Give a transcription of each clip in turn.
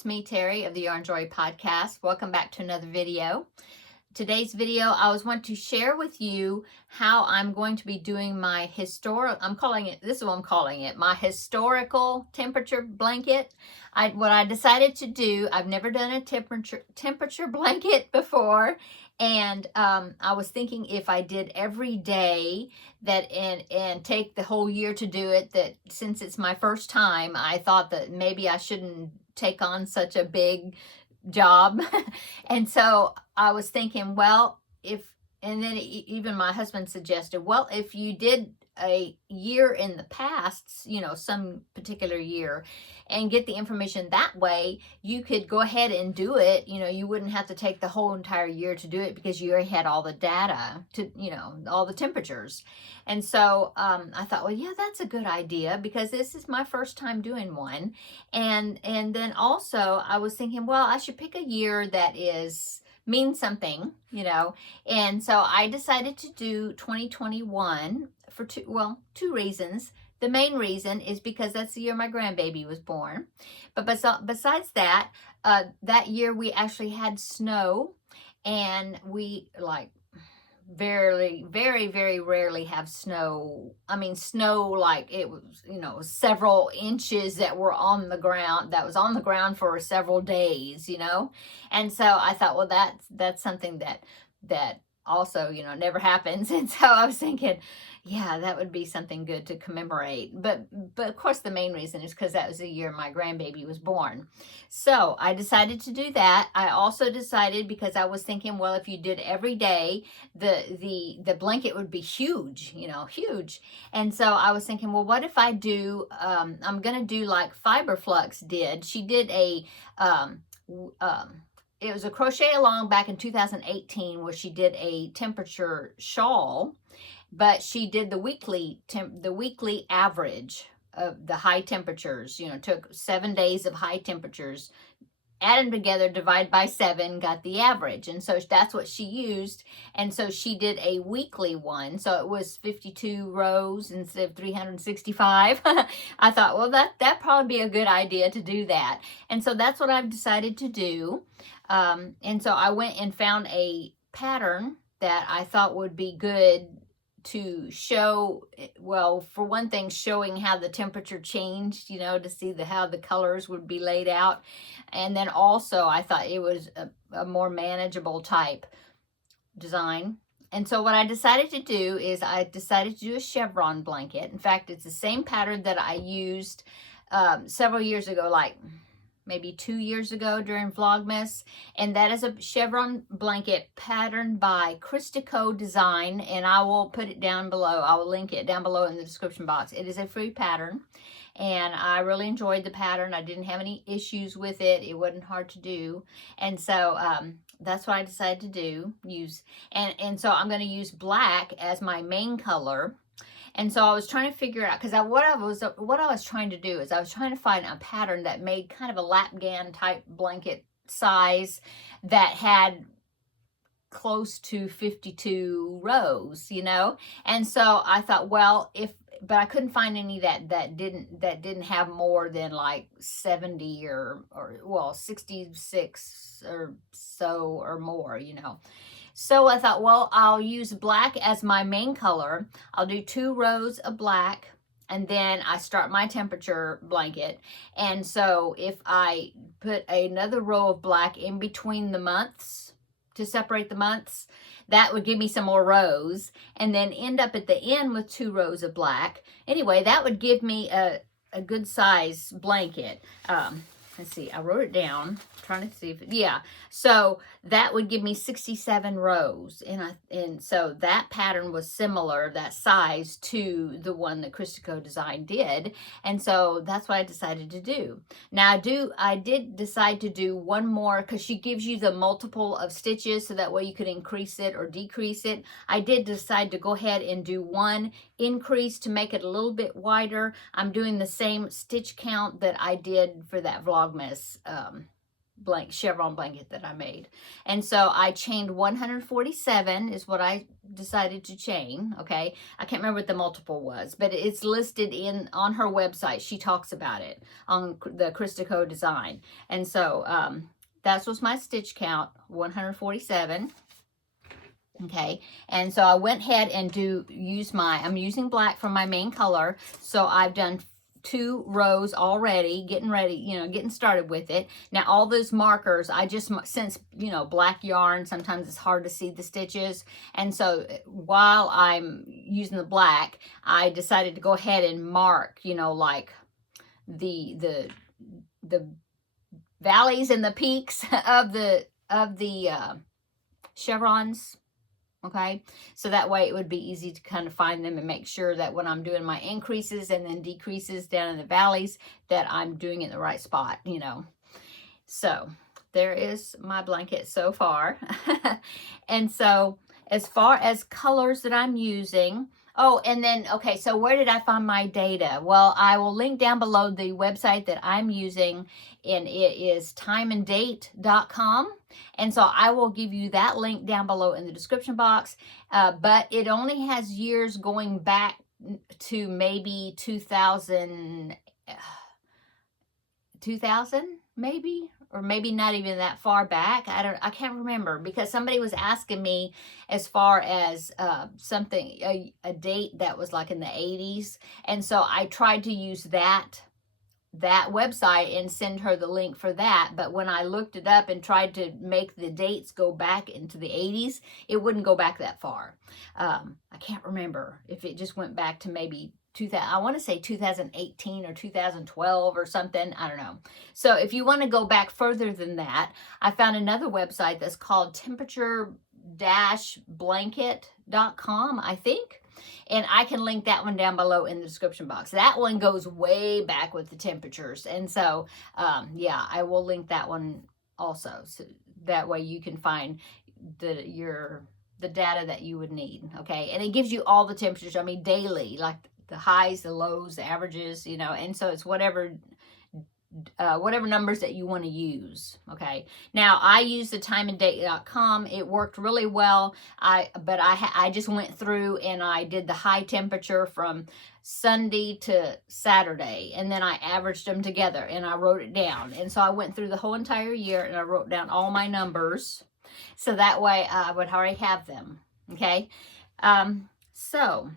it's me, Terry of the Yarn Joy podcast. Welcome back to another video. Today's video, I want to share with you how I'm going to be doing my this is what I'm calling it, my historical temperature blanket. What I decided to do, I've never done a temperature blanket before, and I was thinking if I did every day that and take the whole year to do it, that since it's my first time, I thought that maybe I shouldn't take on such a big job. And so I was thinking, well, and then even my husband suggested, well, if you did a year in the past, some particular year, and get the information that way, you could go ahead and do it. You wouldn't have to take the whole entire year to do it because you already had all the data to, all the temperatures. And so I thought, well, yeah, that's a good idea because this is my first time doing one. And then also I was thinking, well, I should pick a year that means something, and so I decided to do 2021 for two reasons. The main reason is because that's the year my grandbaby was born. But besides that, that year we actually had snow, and we very, very, very rarely have snow. I mean, snow like it was, several inches that was on the ground for several days, And so I thought, well, that's something that also, never happens. And so I was thinking, yeah, that would be something good to commemorate. But of course, the main reason is because that was the year my grandbaby was born. So I decided to do that. I also decided, because I was thinking, well, if you did every day, the blanket would be huge, huge. And so I was thinking, well, what if I do, I'm going to do like Fiberflux did. She did it was a crochet along back in 2018 where she did a temperature shawl, but she did the weekly average of the high temperatures. Took 7 days of high temperatures, add them together, divide by 7, got the average. And so that's what she used. And so she did a weekly one. So it was 52 rows instead of 365. I thought, well, that'd probably be a good idea to do that. And so that's what I've decided to do. And so I went and found a pattern that I thought would be good to show, well, for one thing, showing how the temperature changed, to see how the colors would be laid out. And then also I thought it was a more manageable type design. And so what I decided to do is I decided to do a chevron blanket. In fact, it's the same pattern that I used several years ago, like maybe 2 years ago during Vlogmas, and that is a chevron blanket patterned by Christico Design, and I will put it down below. I will link it down below in the description box. It is a free pattern, and I really enjoyed the pattern. I didn't have any issues with it. It wasn't hard to do, and so that's what I decided to use. And so I'm going to use black as my main color. And so I was trying to figure out, because what I was trying to do is I was trying to find a pattern that made kind of a lapgan type blanket size that had close to 52 rows, And so I thought, well, but I couldn't find any that didn't have more than like 70 or 66 or so or more, So I thought, well, I'll use black as my main color. I'll do 2 rows of black, and then I start my temperature blanket. And so if I put another row of black in between the months to separate the months, that would give me some more rows, and then end up at the end with 2 rows of black. Anyway, that would give me a good size blanket. Let's see, I wrote it down. I'm trying to see so that would give me 67 rows, and so that pattern was similar, that size, to the one that Christico Design did, and so that's what I decided to do. Now I did decide to do one more, because she gives you the multiple of stitches, so that way you could increase it or decrease it. I did decide to go ahead and do one increase to make it a little bit wider. I'm doing the same stitch count that I did for that Vlogmas chevron blanket that I made. And so I chained 147 is what I decided to chain. Okay, I can't remember what the multiple was, but it's listed on her website. She talks about it on the Christico design. And so that was my stitch count, 147. Okay, and so I went ahead and I'm using black for my main color. So I've done 2 rows already, getting ready, getting started with it. Now all those markers, since, black yarn, sometimes it's hard to see the stitches. And so while I'm using the black, I decided to go ahead and mark, like the valleys and the peaks of the chevrons. Okay, so that way it would be easy to kind of find them and make sure that when I'm doing my increases and then decreases down in the valleys, that I'm doing it in the right spot, So there is my blanket so far. And so as far as colors that I'm using, oh, and then, okay, so where did I find my data? Well, I will link down below the website that I'm using, and it is timeanddate.com. And so I will give you that link down below in the description box. But it only has years going back to maybe 2000 maybe, or maybe not even that far back. I can't remember, because somebody was asking me as far as a date that was like in the 80s. And so I tried to use that website and send her the link for that. But when I looked it up and tried to make the dates go back into the 80s, it wouldn't go back that far. I can't remember if it just went back to maybe I want to say 2018 or 2012 or something. I don't know. So if you want to go back further than that, I found another website that's called temperature-blanket.com, I think. And I can link that one down below in the description box. That one goes way back with the temperatures. And so, yeah, I will link that one also. So that way you can find the data that you would need. Okay. And it gives you all the temperatures. I mean, daily, like the highs, the lows, the averages, and so it's whatever numbers that you want to use. Okay. Now I use the timeanddate.com. It worked really well. I just went through and I did the high temperature from Sunday to Saturday, and then I averaged them together and I wrote it down. And so I went through the whole entire year and I wrote down all my numbers, so that way I would already have them. Okay. So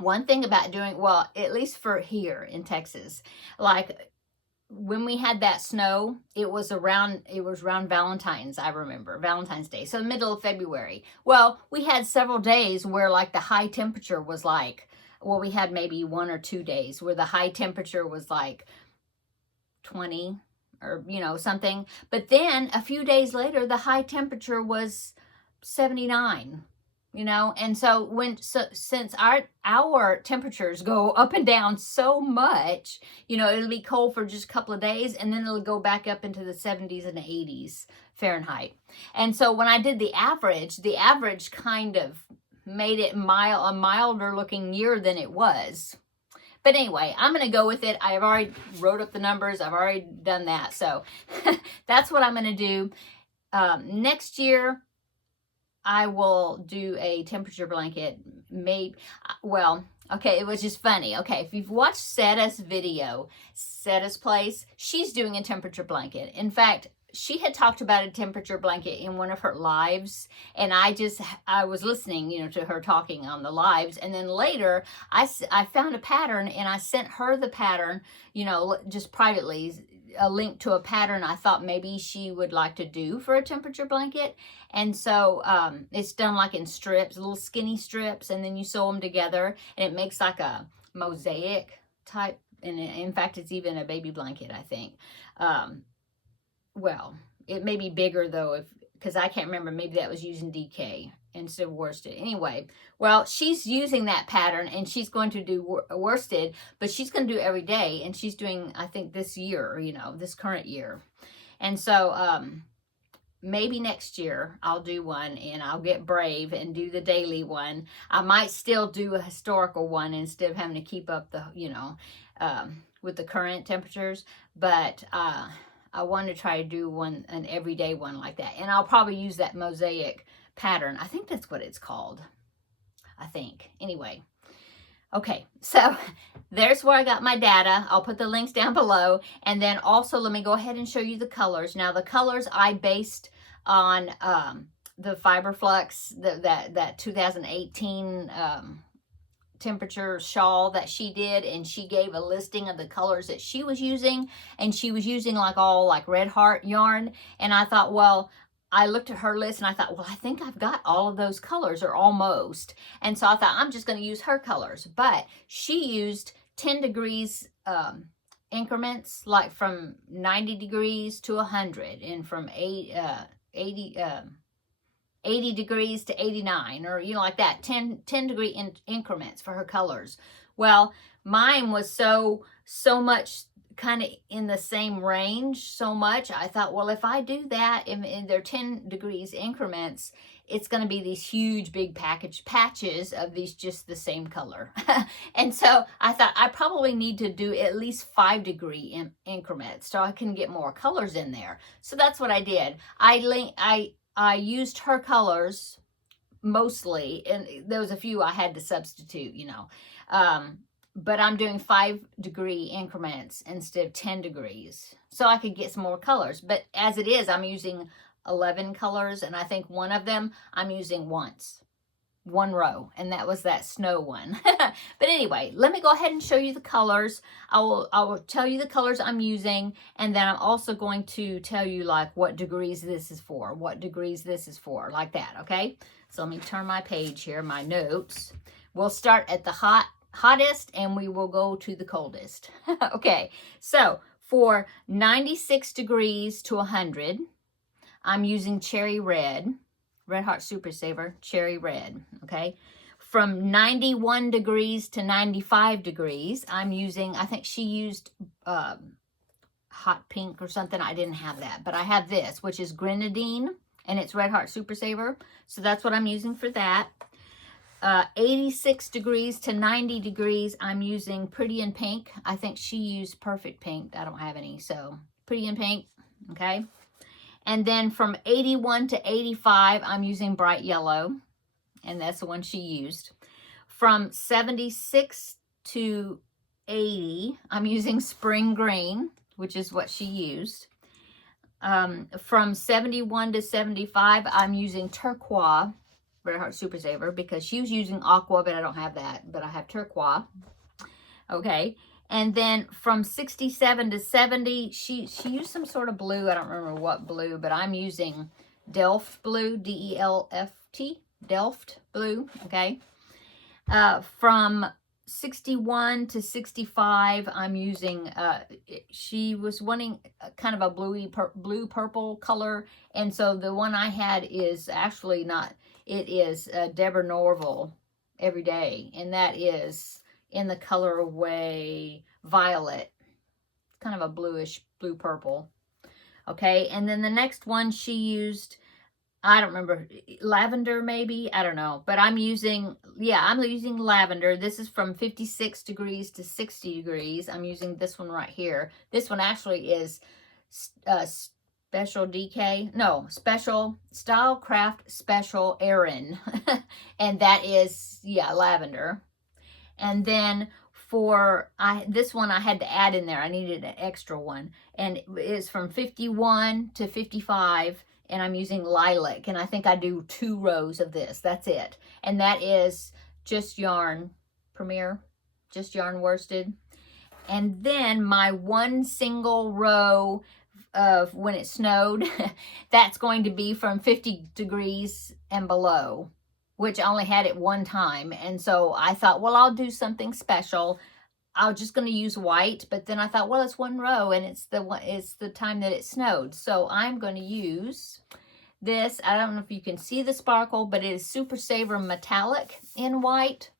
one thing about well, at least for here in Texas, like when we had that snow, it was around Valentine's, I remember, Valentine's Day. So middle of February. Well, we had several days where like the high temperature was like, well, we had maybe 1 or 2 days where the high temperature was like 20 or, something. But then a few days later, the high temperature was 79. And so since our temperatures go up and down so much, it'll be cold for just a couple of days, and then it'll go back up into the 70s and the 80s Fahrenheit. And so when I did the average kind of made it a milder looking year than it was. But anyway, I'm going to go with it. I've already wrote up the numbers. I've already done that. So that's what I'm going to do. Next year, I will do a temperature blanket. Okay, it was just funny. Okay, if you've watched Setta's video, Setta's Place, she's doing a temperature blanket. In fact, she had talked about a temperature blanket in one of her lives, and I was listening, to her talking on the lives, and then later I found a pattern and I sent her the pattern, just privately, a link to a pattern I thought maybe she would like to do for a temperature blanket. And so it's done like in strips, little skinny strips, and then you sew them together and it makes like a mosaic type. And in fact, it's even a baby blanket, I think. Well, it may be bigger though, because I can't remember, maybe that was using DK instead of worsted. Anyway, well, she's using that pattern and she's going to do worsted, but she's going to do it every day. And she's doing, I think, this year, this current year. And so maybe next year I'll do one and I'll get brave and do the daily one. I might still do a historical one instead of having to keep up the, with the current temperatures. But I want to try to do an everyday one like that. And I'll probably use that mosaic pattern. I think that's what it's called. I think. Anyway. Okay, so there's where I got my data. I'll put the links down below. And then also let me go ahead and show you the colors. Now the colors I based on the Fiberflux, that 2018 temperature shawl that she did, and she gave a listing of the colors that she was using, and she was using like all like Red Heart yarn. And I thought, well, I looked at her list and I thought, well, I think I've got all of those colors, or almost. And so I thought, I'm just going to use her colors. But she used 10 degrees increments, like from 90 degrees to 100, and from 80 degrees to 89, or like that, 10 degree increments for her colors. Well, mine was so much kind of in the same range so much. I thought, well, if I do that in their 10 degrees increments, it's going to be these huge big patches of these just the same color. And so I thought I probably need to do at least 5 degree increments so I can get more colors in there. So that's what I did. I used her colors mostly, and there was a few I had to substitute, but I'm doing 5 degree increments instead of 10 degrees so I could get some more colors. But as it is, I'm using 11 colors, and I think one of them I'm using once, one row, and that was that snow one. But anyway, let me go ahead and show you the colors. I will tell you the colors I'm using, and then I'm also going to tell you like what degrees this is for, what degrees this is for, like that, okay? So let me turn my page here, my notes. We'll start at the hottest, and we will go to the coldest. Okay, so for 96 degrees to 100, I'm using Cherry Red, Red Heart Super Saver, Cherry Red, okay? From 91 degrees to 95 degrees, I'm using, I think she used Hot Pink or something. I didn't have that, but I have this, which is Grenadine, and it's Red Heart Super Saver. So that's what I'm using for that. 86 degrees to 90 degrees, I'm using Pretty in Pink. I think she used Perfect Pink. I don't have any, so Pretty in Pink, okay? And then from 81 to 85, I'm using Bright Yellow, and that's the one she used. From 76 to 80, I'm using Spring Green, which is what she used. From 71 to 75, I'm using Turquoise, Red Heart Super Saver, because she was using Aqua, but I don't have that, but I have Turquoise. Okay. And then from 67 to 70, she used some sort of blue. I don't remember what blue, but I'm using Delft Blue, D-E-L-F-T, Delft Blue, okay? From 61 to 65, I'm using, she was wanting kind of a blue-purple color, and so the one I had is actually not, it is Deborah Norville Everyday, and that is in the colorway Violet. It's kind of a bluish, blue-purple. Okay, and then the next one she used, I don't remember, lavender maybe? I don't know. But I'm using, yeah, I'm using lavender. This is from 56 degrees to 60 degrees. I'm using this one right here. This one actually is Special DK. No, Special Stylecraft Special Erin. And that is, yeah, lavender. And then for this one I had to add in there. I needed an extra one. And it's from 51 to 55. And I'm using lilac, and I think I do 2 rows of this. That's it. And that is Just Yarn Premier, Just Yarn worsted. And then my one single row of when it snowed, that's going to be from 50 degrees and below, which I only had it one time. And so I thought, well, I'll do something special. I was just going to use white, but then I thought, well, it's one row, and it's the time that it snowed. So I'm going to use this. I don't know if you can see the sparkle, but it is Super Saver Metallic in white.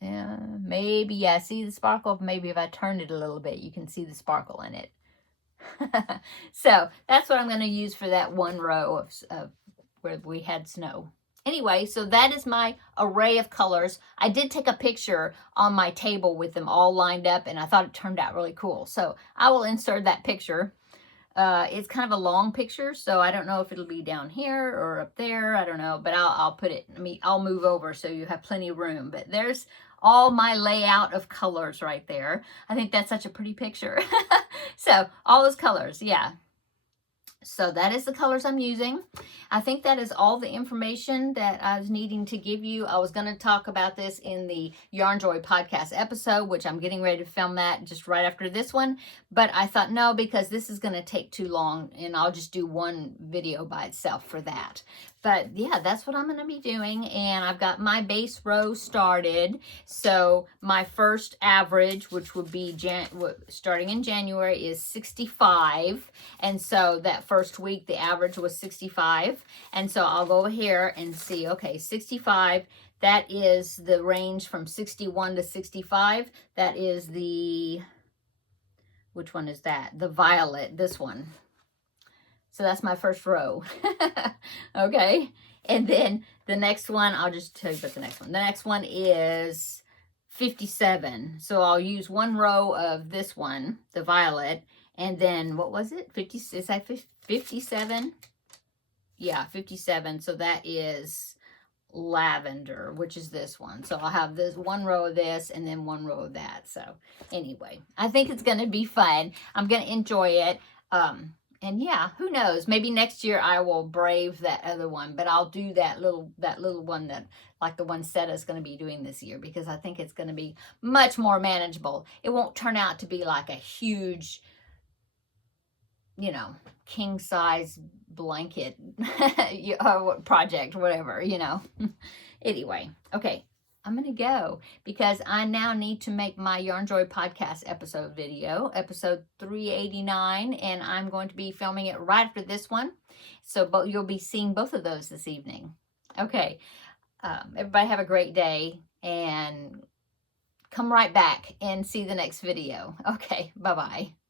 Maybe, yeah, see the sparkle? Maybe if I turn it a little bit, you can see the sparkle in it. So that's what I'm going to use for that one row of where we had snow. Anyway, so that is my array of colors. I did take a picture on my table with them all lined up, and I thought it turned out really cool. So I will insert that picture It's kind of a long picture, so I don't know if it'll be down here or up there. I don't know, but I'll put it, I'll move over so you have plenty of room. But there's all my layout of colors right there. I think that's such a pretty picture. So all those colors, yeah. So that is the colors I'm using. I think that is all the information that I was needing to give you. I was going to talk about this in the Yarn Joy podcast episode, which I'm getting ready to film that just right after this one. But I thought, no, because this is going to take too long, and I'll just do one video by itself for that. But yeah, that's what I'm going to be doing, and I've got my base row started. So my first average, which would be starting in January, is 65. And so that first week, the average was 65. And so I'll go over here and see, okay, 65, that is the range from 61 to 65. That is the, which one is that? The violet, this one. So that's my first row. Okay. And then the next one, I'll just tell you about the next one. The next one is 57. So I'll use one row of this one, the violet. And then what was it? 50, is that 57? Yeah, 57. So that is lavender, which is this one. So I'll have this one row of this and then one row of that. So anyway, I think it's going to be fun. I'm going to enjoy it. And yeah, who knows? Maybe next year I will brave that other one, but I'll do that little one that, like the one Setta's going to be doing this year, because I think it's going to be much more manageable. It won't turn out to be like a huge, you know, king size blanket project, whatever, you know. Anyway, okay. I'm going to go because I now need to make my Yarn Joy podcast episode video, episode 389, and I'm going to be filming it right after this one. So you'll be seeing both of those this evening. Okay. Everybody have a great day, and come right back and see the next video. Okay. Bye-bye.